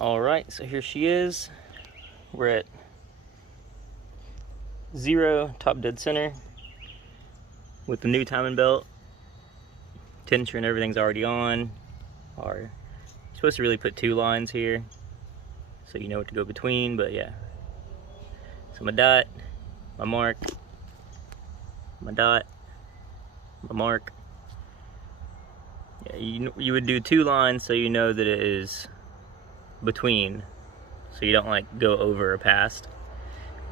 Alright, so here she is. We're at 0 top dead center with the new timing belt. Tensioner and everything's already on. You're supposed to really put 2 lines here so you know what to go between, but yeah. So my dot, my mark, my dot, my mark. Yeah, you would do 2 lines so you know that it is between, so you don't like go over or past.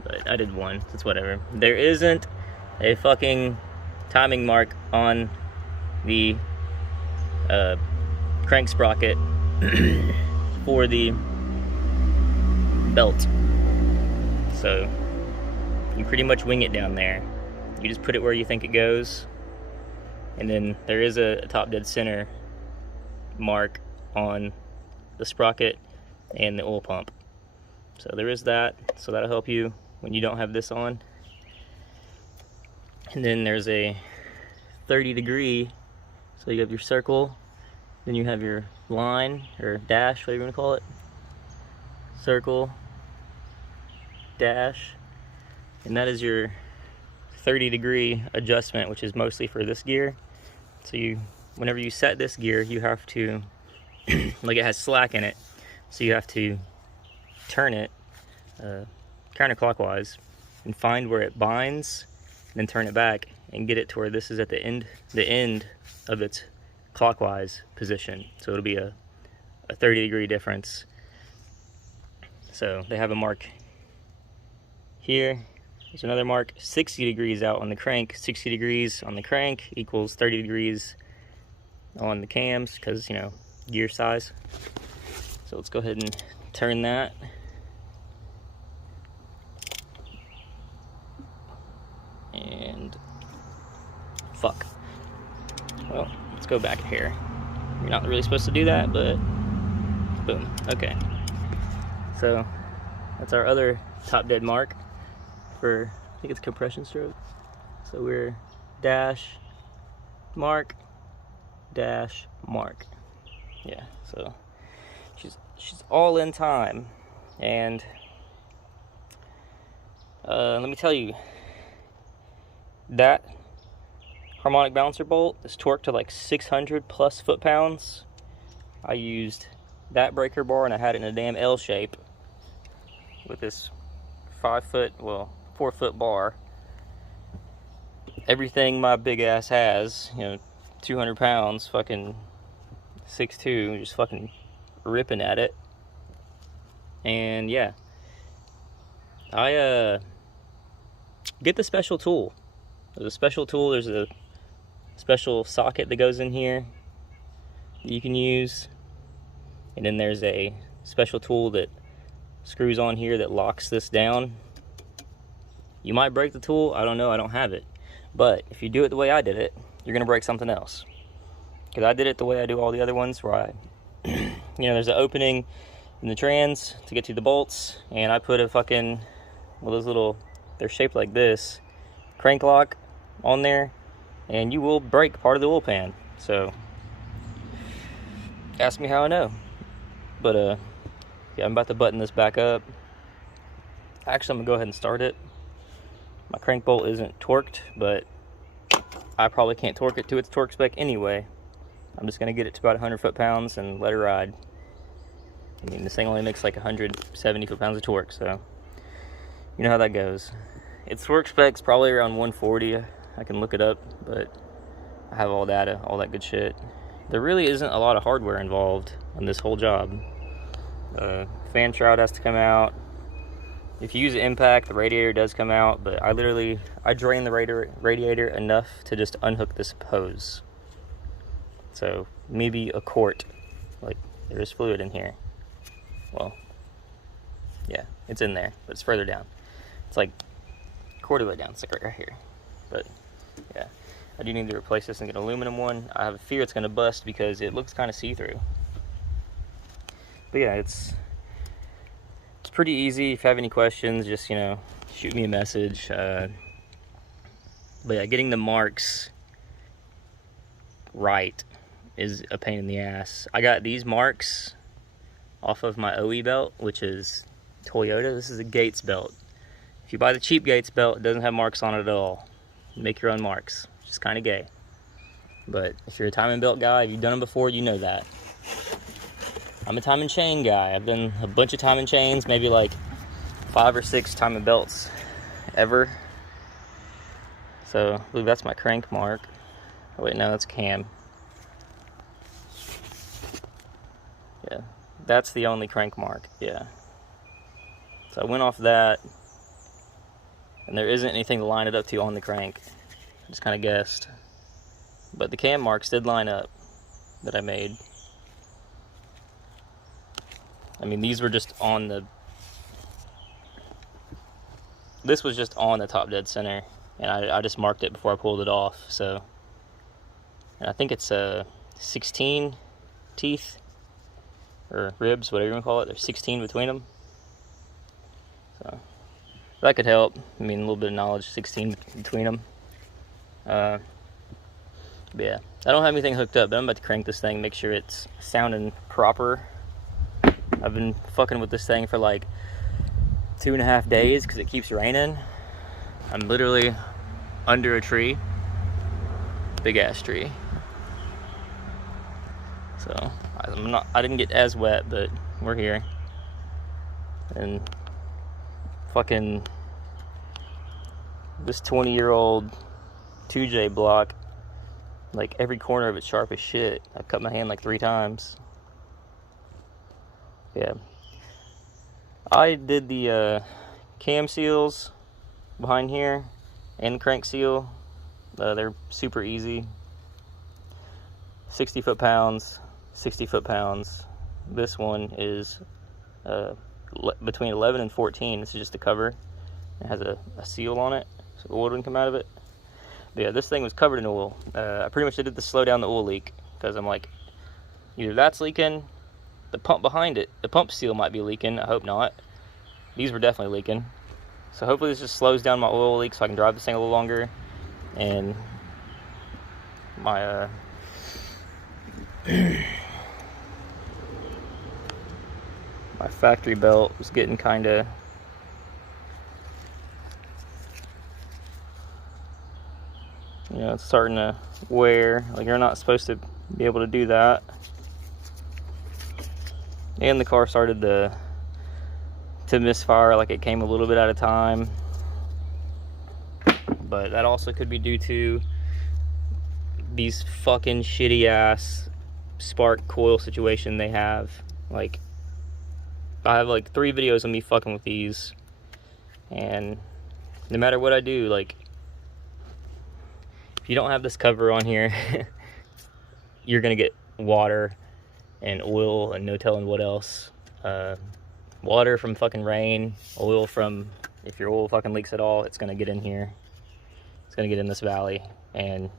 But I did 1, so it's whatever. There isn't a fucking timing mark on the crank sprocket for the belt, so you pretty much wing it down there. You just put it where you think it goes, and then there is a top dead center mark on the sprocket and the oil pump. So there is that, so that'll help you when you don't have this on. And then there's a 30-degree, so you have your circle, then you have your line, or dash, whatever you want to call it. Circle, dash, and that is your 30-degree adjustment, which is mostly for this gear. So whenever you set this gear, you have to, like, it has slack in it, so you have to turn it counterclockwise and find where it binds, then turn it back and get it to where this is at the end of its clockwise position. So it'll be a 30-degree difference. So they have a mark here. There's another mark, 60 degrees out on the crank. 60 degrees on the crank equals 30 degrees on the cams, because, you know, gear size. So let's go ahead and turn that. And fuck. Well, let's go back here. You're not really supposed to do that, but boom. Okay. So that's our other top dead mark for, I think it's compression stroke. So we're dash, mark, dash, mark. Yeah, so she's all in time. And let me tell you, that harmonic balancer bolt is torqued to like 600 plus foot-pounds. I used that breaker bar and I had it in a damn L shape with this 4 foot bar. Everything my big ass has, you know, 200 pounds, fucking 6'2", just fucking ripping at it. And yeah, I get the special tool. There's a special tool, there's a special socket that goes in here that you can use, and then there's a special tool that screws on here that locks this down. You might break the tool, I don't know, I don't have it, but if you do it the way I did it, you're gonna break something else. Because I did it the way I do all the other ones, where I you know, there's an opening in the trans to get to the bolts, and I put a fucking, well, those little, they're shaped like this, crank lock on there, and you will break part of the oil pan. So ask me how I know. But yeah, I'm about to button this back up. Actually, I'm gonna go ahead and start it. My crank bolt isn't torqued, but I probably can't torque it to its torque spec anyway. I'm just gonna get it to about 100 foot-pounds and let it ride. I mean, this thing only makes like 170 foot-pounds of torque, so you know how that goes. Its torque spec's probably around 140. I can look it up, but I have all data, all that good shit. There really isn't a lot of hardware involved on this whole job. Fan shroud has to come out. If you use an impact, the radiator does come out, but I drain the radiator enough to just unhook this hose. So maybe a quart, like there is fluid in here. Well, yeah, it's in there, but it's further down. It's like a quarter way down, it's like right here. But yeah, I do need to replace this and get an aluminum one. I have a fear it's gonna bust because it looks kind of see-through. But yeah, it's pretty easy. If you have any questions, just, you know, shoot me a message. But yeah, getting the marks right is a pain in the ass. I got these marks off of my OE belt, which is Toyota. This is a Gates belt. If you buy the cheap Gates belt, it doesn't have marks on it at all. Make your own marks, which is kind of gay. But if you're a timing belt guy, if you've done them before, you know that. I'm a timing chain guy. I've done a bunch of timing chains, maybe like 5 or 6 timing belts ever. So I believe that's my crank mark. Oh wait, no, that's cam. Yeah, that's the only crank mark, yeah. So I went off that, and there isn't anything to line it up to on the crank. I just kind of guessed. But the cam marks did line up that I made. I mean, these were just on the... This was just on the top dead center, and I just marked it before I pulled it off, so... And I think it's 16 teeth, or ribs, whatever you want to call it. There's 16 between them. So, that could help. I mean, a little bit of knowledge, 16 between them. But yeah, I don't have anything hooked up, but I'm about to crank this thing, make sure it's sounding proper. I've been fucking with this thing for like 2.5 days because it keeps raining. I'm literally under a tree, big ass tree. So I didn't get as wet, but we're here. And fucking this 20-year-old 2J block, like every corner of it's sharp as shit. I cut my hand like 3 times. Yeah. I did the cam seals behind here and the crank seal. They're super easy. 60 foot-pounds, 60 foot-pounds. This one is between 11 and 14. This is just the cover. It has a seal on it, so the oil didn't come out of it. But yeah, this thing was covered in oil. I pretty much did it to slow down the oil leak, because I'm like, either that's leaking, the pump behind it, the pump seal might be leaking. I hope not. These were definitely leaking. So hopefully this just slows down my oil leak so I can drive this thing a little longer. And my my factory belt was getting kind of it's starting to wear. Like, you're not supposed to be able to do that. And the car started to misfire, like it came a little bit at a time. But that also could be due to these fucking shitty ass spark coil situation they have. Like, I have like 3 videos of me fucking with these, and no matter what I do, like, if you don't have this cover on here, you're gonna get water and oil and no telling what else. Water from fucking rain, oil from, if your oil fucking leaks at all, it's gonna get in here. It's gonna get in this valley, and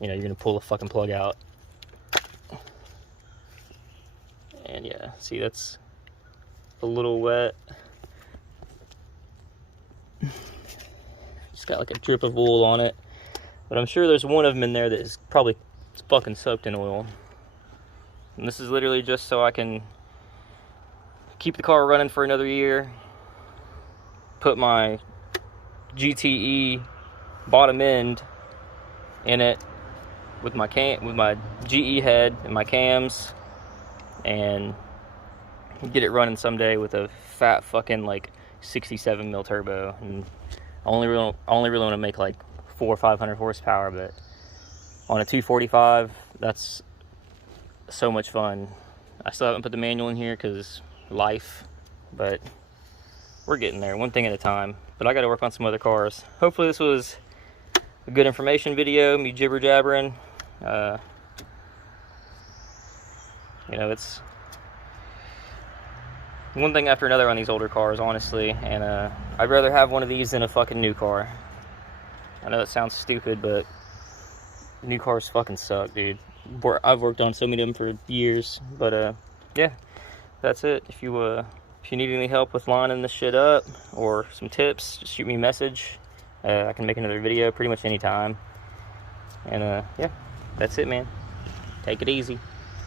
you're gonna pull the fucking plug out. And yeah, see, that's a little wet. Just got like a drip of oil on it. But I'm sure there's one of them in there that is probably fucking soaked in oil. And this is literally just so I can keep the car running for another year. Put my GTE bottom end in it with my GE head and my cams, and get it running someday with a fat fucking like 67 mil turbo. And I only really want to make like 400 or 500 horsepower, but on a 245, that's so much fun. I still haven't put the manual in here because life, but we're getting there, one thing at a time. But I got to work on some other cars. Hopefully this was a good information video, me jibber jabbering. It's one thing after another on these older cars, honestly, and I'd rather have one of these than a fucking new car. I know that sounds stupid, but new cars fucking suck, dude. I've worked on so many of them for years. But yeah, that's it. If you need any help with lining this shit up or some tips, just shoot me a message. I can make another video pretty much anytime. And yeah, that's it, man. Take it easy.